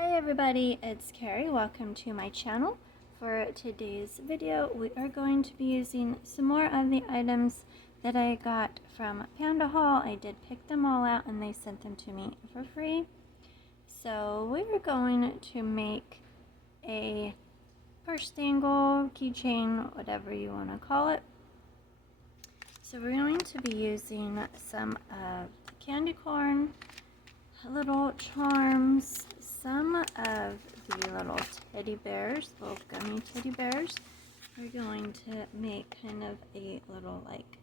Hi everybody, it's Carrie. Welcome to my channel. For today's video, we are going to be using some more of the items that I got from Pandahall. I did pick them all out and they sent them to me for free. So we're going to make a purse dangle, keychain, whatever you want to call it. So we're going to be using some of the candy corn, little charms, some of the little teddy bears, little gummy teddy bears. We're going to make kind of a little like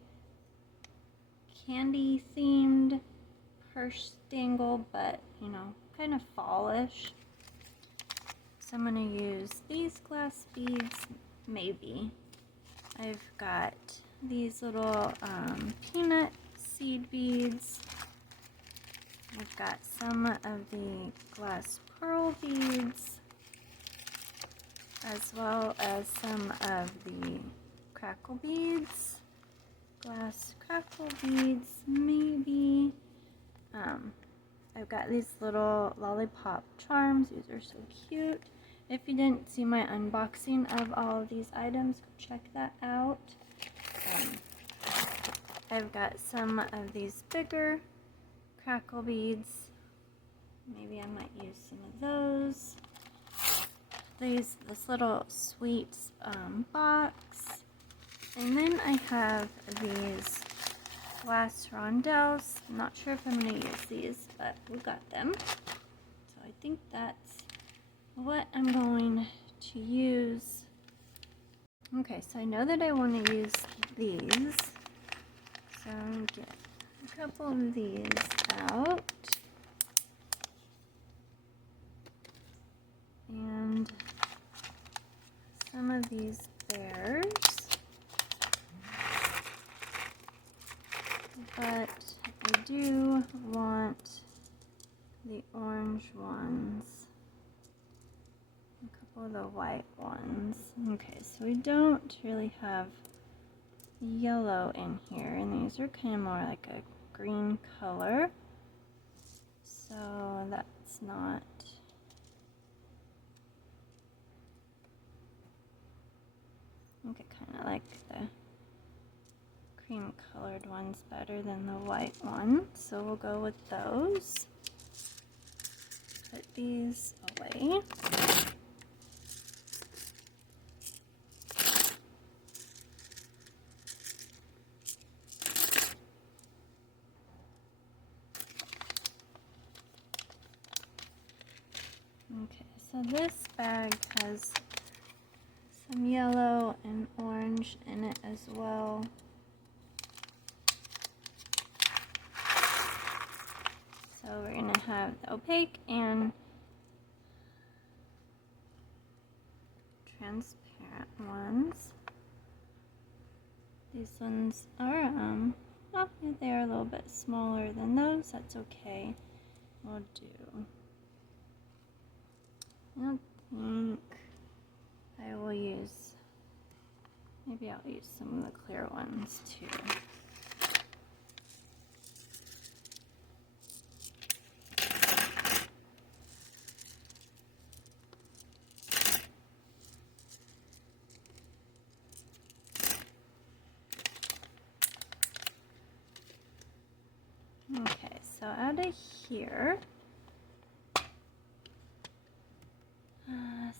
candy themed purse dangle, but you know, kind of fallish. So I'm going to use these glass beads, maybe. I've got these little peanut seed beads. I've got some of the glass pearl beads, as well as some of the crackle beads, glass crackle beads, maybe. I've got these little lollipop charms. These are so cute. If you didn't see my unboxing of all of these items, go check that out. I've got some of these bigger crackle beads. Maybe I might use some of those. This little sweets box. And then I have these glass rondelles. I'm not sure if I'm going to use these, but we got them. So I think that's what I'm going to use. Okay, so I know that I want to use these. So I'm going to get a couple of these out. And some of these bears. But I do want the orange ones. A couple of the white ones. Okay, so we don't really have yellow in here, and these are kind of more like a green color, so that's not I think I kind of like the cream colored ones better than the white one, so we'll go with those. Put these away. Okay, so this bag has some yellow and orange in it as well. So we're going to have the opaque and transparent ones. These ones are, oh, they are a little bit smaller than those. That's okay. We'll do. I don't think I will use, maybe I'll use some of the clear ones too. Okay, so out of here,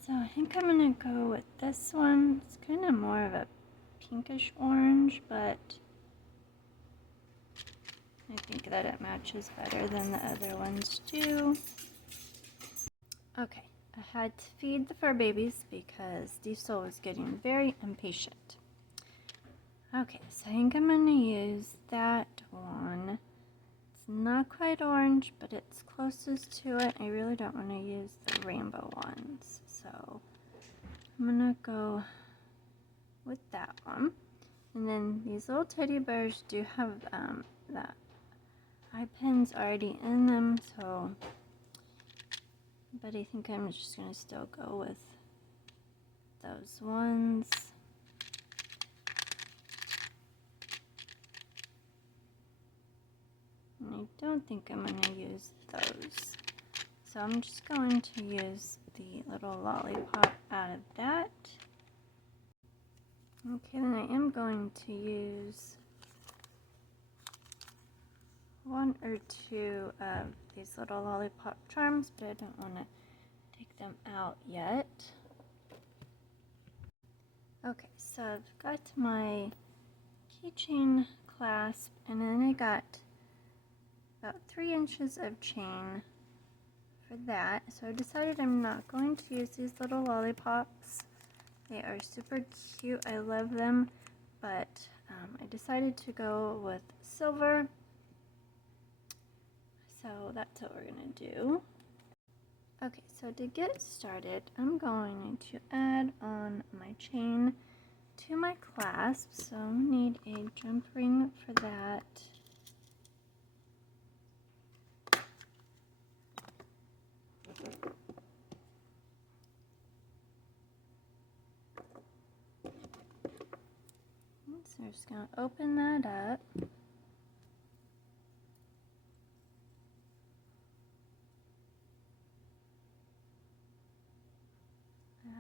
so I think I'm gonna go with this one. It's kind of more of a pinkish orange, but I think that it matches better than the other ones do. Okay, I had to feed the fur babies because Diesel was getting very impatient. Okay, so I think I'm gonna use that one. It's not quite orange, but it's closest to it. I really don't want to use the rainbow ones, so I'm gonna go with that one. And then these little teddy bears do have that eye pins already in them, so, but I think I'm just gonna still go with those ones. And I don't think I'm gonna use those. so I'm just going to use the little lollipop out of that. Okay, then I am going to use 1 or 2 of these little lollipop charms, but I don't want to take them out yet. Okay, so I've got my keychain clasp, and then I got about 3 inches of chain for that. So I decided I'm not going to use these little lollipops. They are super cute, I love them, but I decided to go with silver. So that's what we're gonna do. Okay, so to get started, I'm going to add on my chain to my clasp. So I need a jump ring for that. So we're just going to open that up.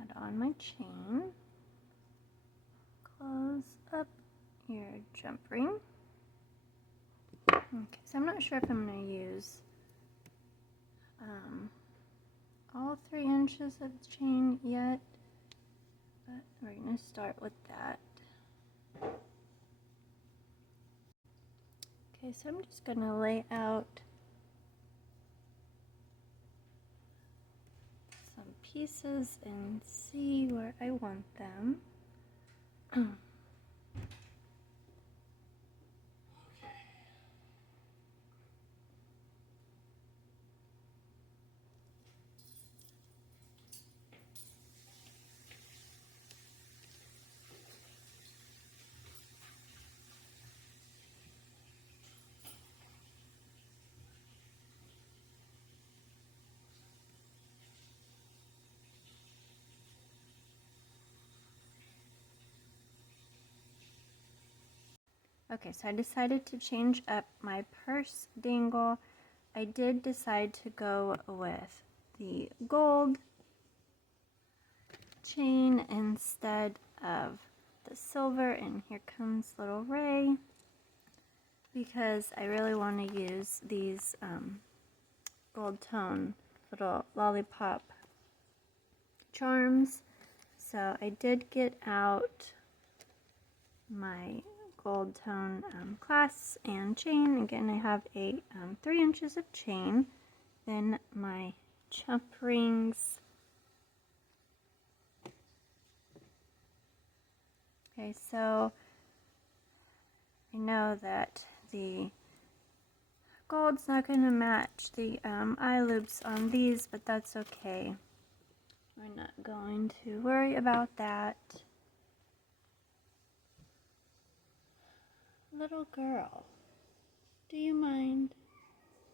Add on my chain. Close up your jump ring. Okay, so I'm not sure if I'm going to use all 3 inches of chain yet, but we're going to start with that. Okay, so I'm just going to lay out some pieces and see where I want them. Okay, so I decided to change up my purse dangle. I did decide to go with the gold chain instead of the silver, and here comes little Ray, because I really want to use these gold tone little lollipop charms. So I did get out my gold tone clasp and chain. Again, I have a 3 inches of chain, then my jump rings. Okay, so I know that the gold's not going to match the eye loops on these, but that's okay. We're not going to worry about that. Little girl, do you mind?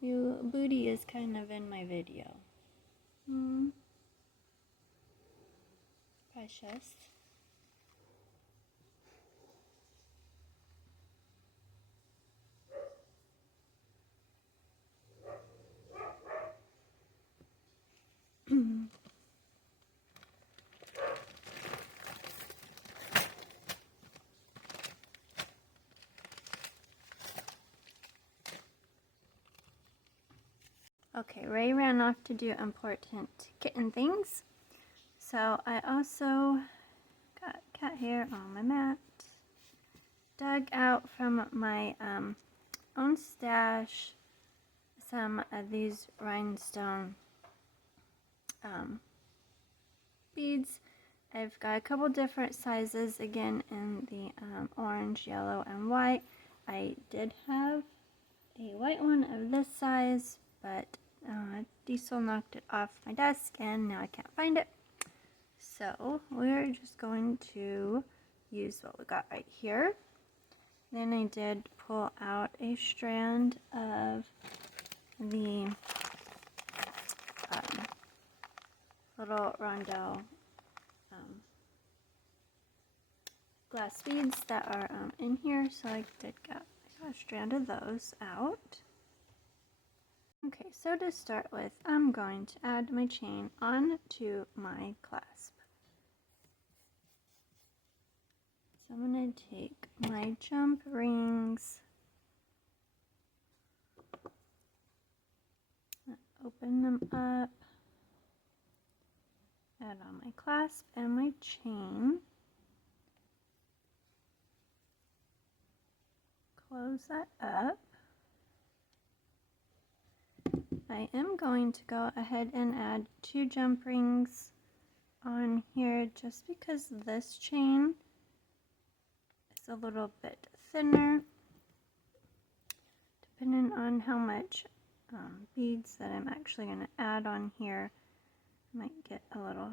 Your booty is kind of in my video. Precious. Okay, Ray ran off to do important kitten things. So I also got cat hair on my mat. Dug out from my own stash some of these rhinestone beads. I've got a couple different sizes, again in the orange, yellow, and white. I did have a white one of this size, but Diesel knocked it off my desk and now I can't find it. So we're just going to use what we got right here. Then I did pull out a strand of the little rondo glass beads that are in here. So I got a strand of those out. Okay, so to start with, I'm going to add my chain onto my clasp. So I'm going to take my jump rings, open them up, add on my clasp and my chain, close that up. I am going to go ahead and add 2 jump rings on here just because this chain is a little bit thinner. Depending on how much beads that I'm actually going to add on here, I might get a little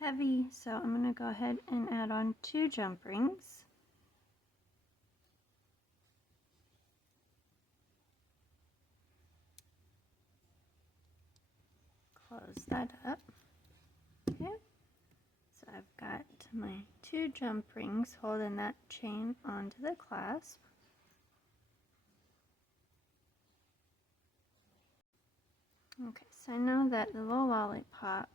heavy, so I'm going to go ahead and add on 2 jump rings. Close that up. Okay, so I've got my 2 jump rings holding that chain onto the clasp. Okay, so I know that the little lollipop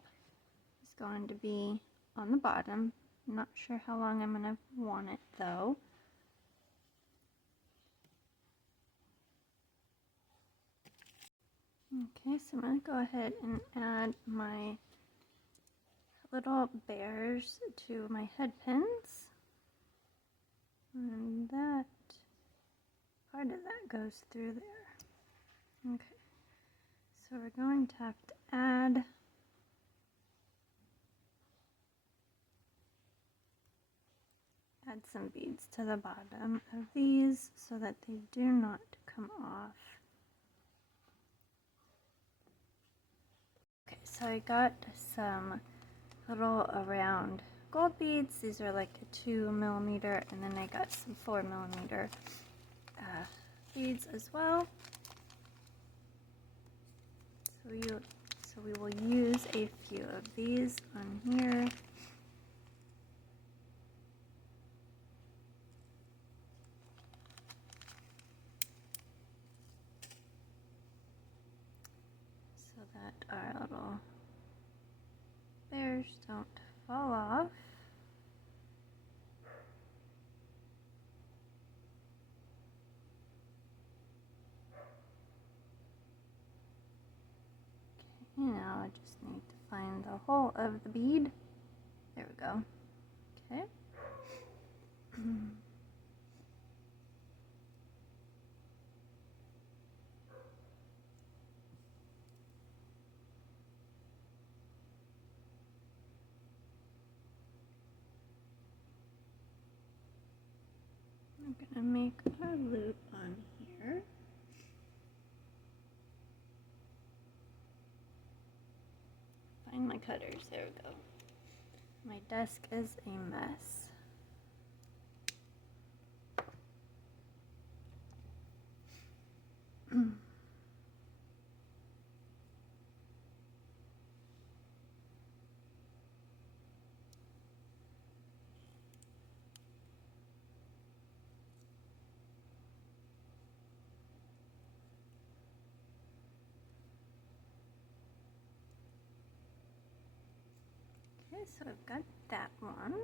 is going to be on the bottom. I'm not sure how long I'm going to want it though. Okay, so I'm going to go ahead and add my little bears to my head pins. And that part of that goes through there. Okay, so we're going to have to add some beads to the bottom of these so that they do not come off. Okay, so I got some little round gold beads. These are like a 2mm, and then I got some 4mm beads as well. So we will use a few of these on here. So that our little bears don't fall off. Okay, now I just need to find the hole of the bead. There we go. Okay. I'm gonna make a loop on here. Find my cutters, there we go. My desk is a mess. Okay, so I've got that one.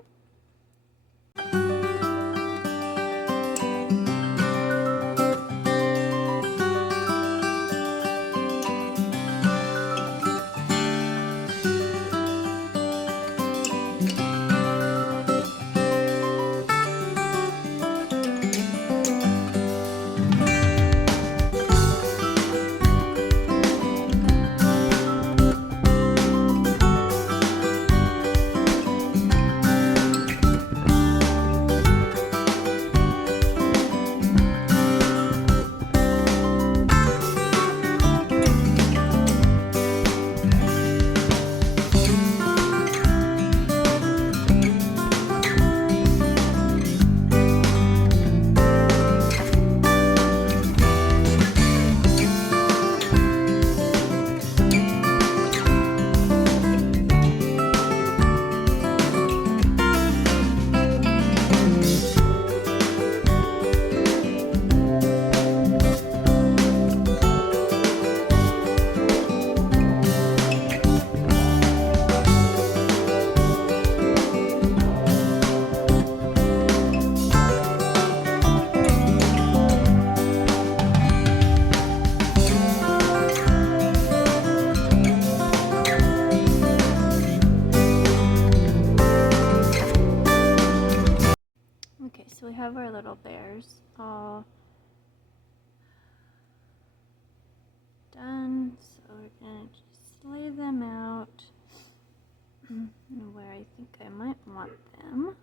colors all done, so we're gonna just lay them out where I think I might want them.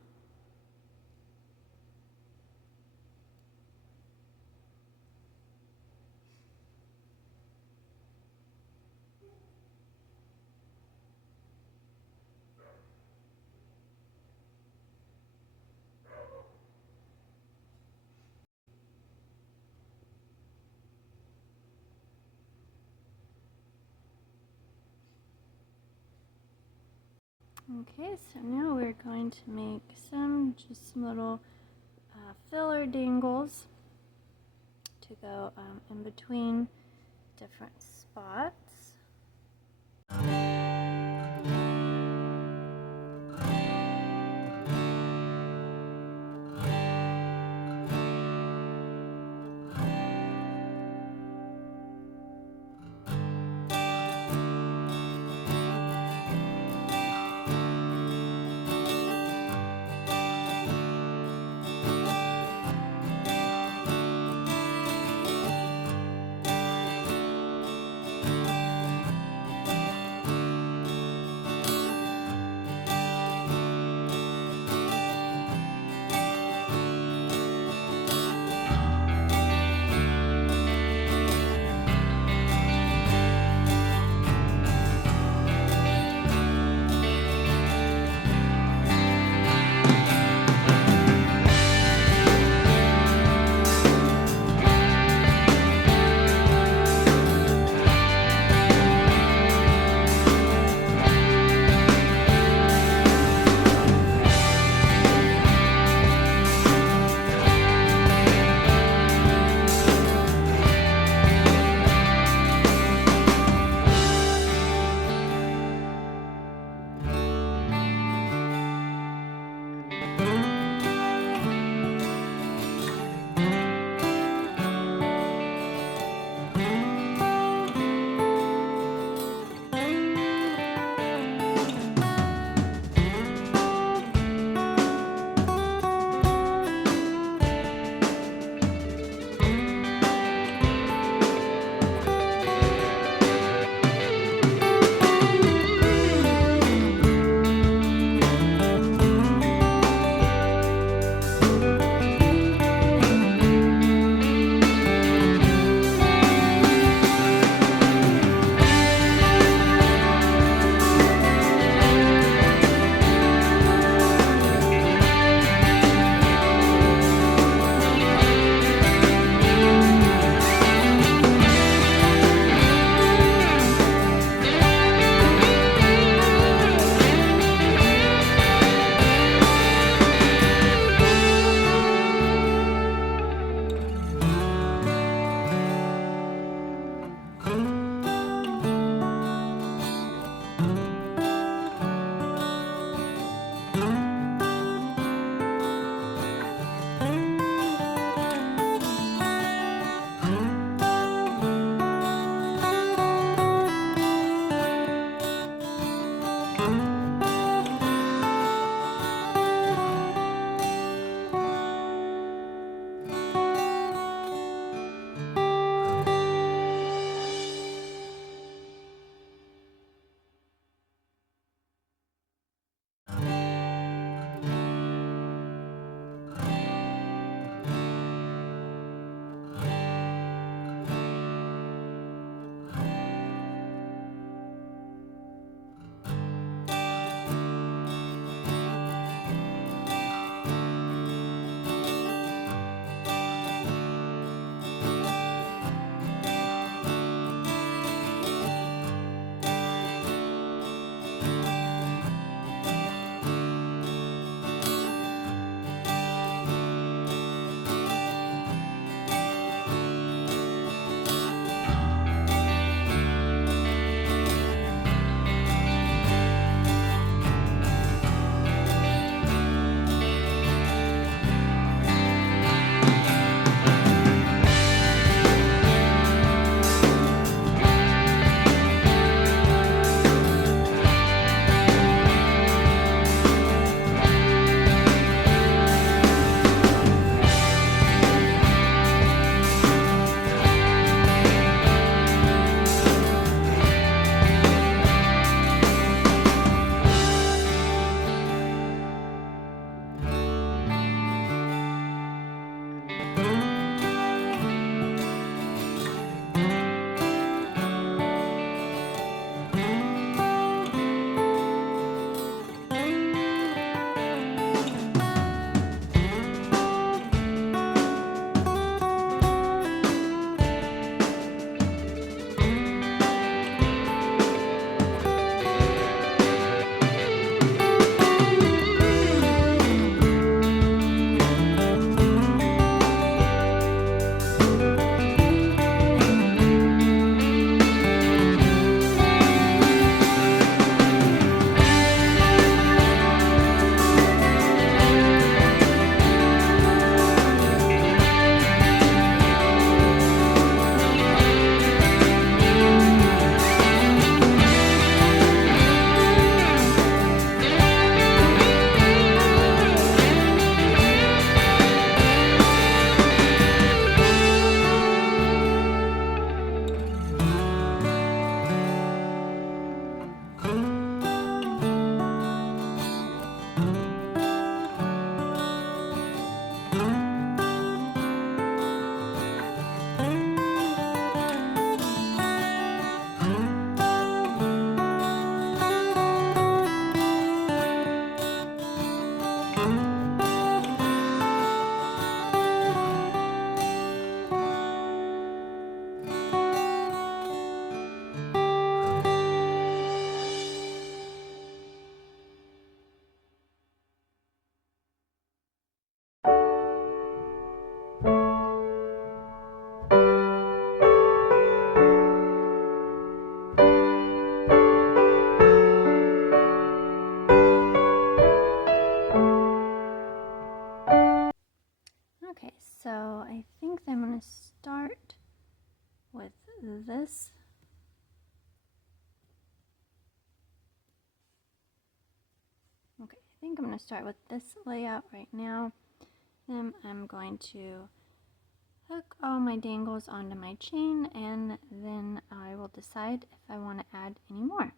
Okay, so now we're going to make some just little filler dangles to go in between different spots. I think I'm going to start with this. Okay, I think I'm going to start with this layout right now. Then I'm going to hook all my dangles onto my chain, and then I will decide if I want to add any more.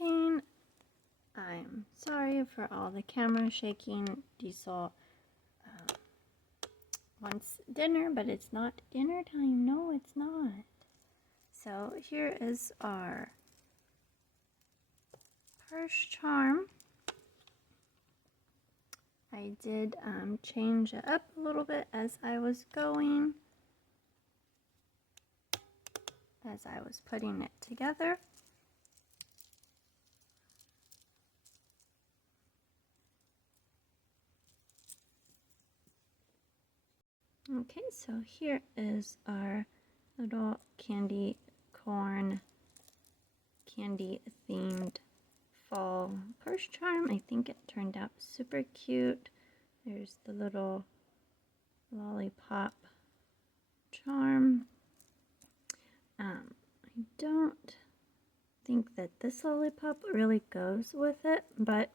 keychain. I'm sorry for all the camera shaking. Diesel wants dinner, but it's not dinner time. No, it's not. So here is our purse charm. I did change it up a little bit as I was going, as I was putting it together. Okay, so here is our little candy corn, candy themed fall purse charm. I think it turned out super cute. There's the little lollipop charm. I don't think that this lollipop really goes with it, but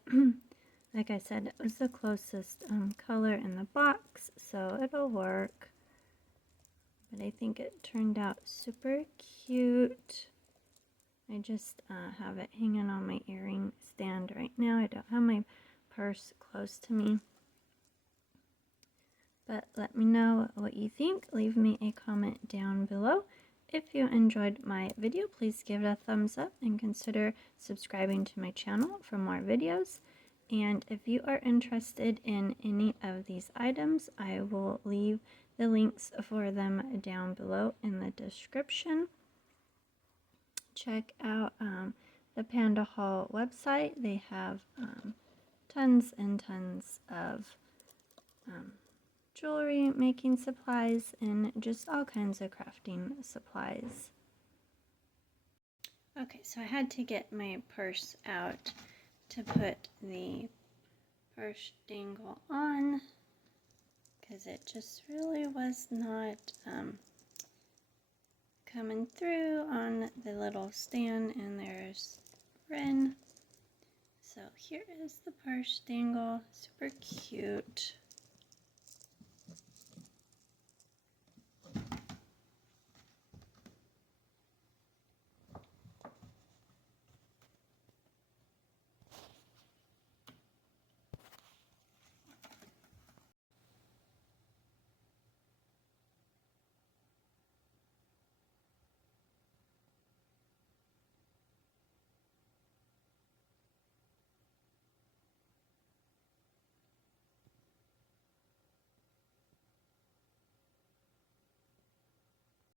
like I said, it was the closest color in the box, so it'll work. But I think it turned out super cute. I just have it hanging on my earring stand right now. I don't have my purse close to me. But let me know what you think. Leave me a comment down below. If you enjoyed my video, please give it a thumbs up and consider subscribing to my channel for more videos. And if you are interested in any of these items, I will leave the links for them down below in the description. Check out the Pandahall website. They have tons and tons of jewelry making supplies and just all kinds of crafting supplies. Okay, so I had to get my purse out to put the purse dangle on because it just really was not coming through on the little stand, and there's Ren. So here is the purse dangle, super cute.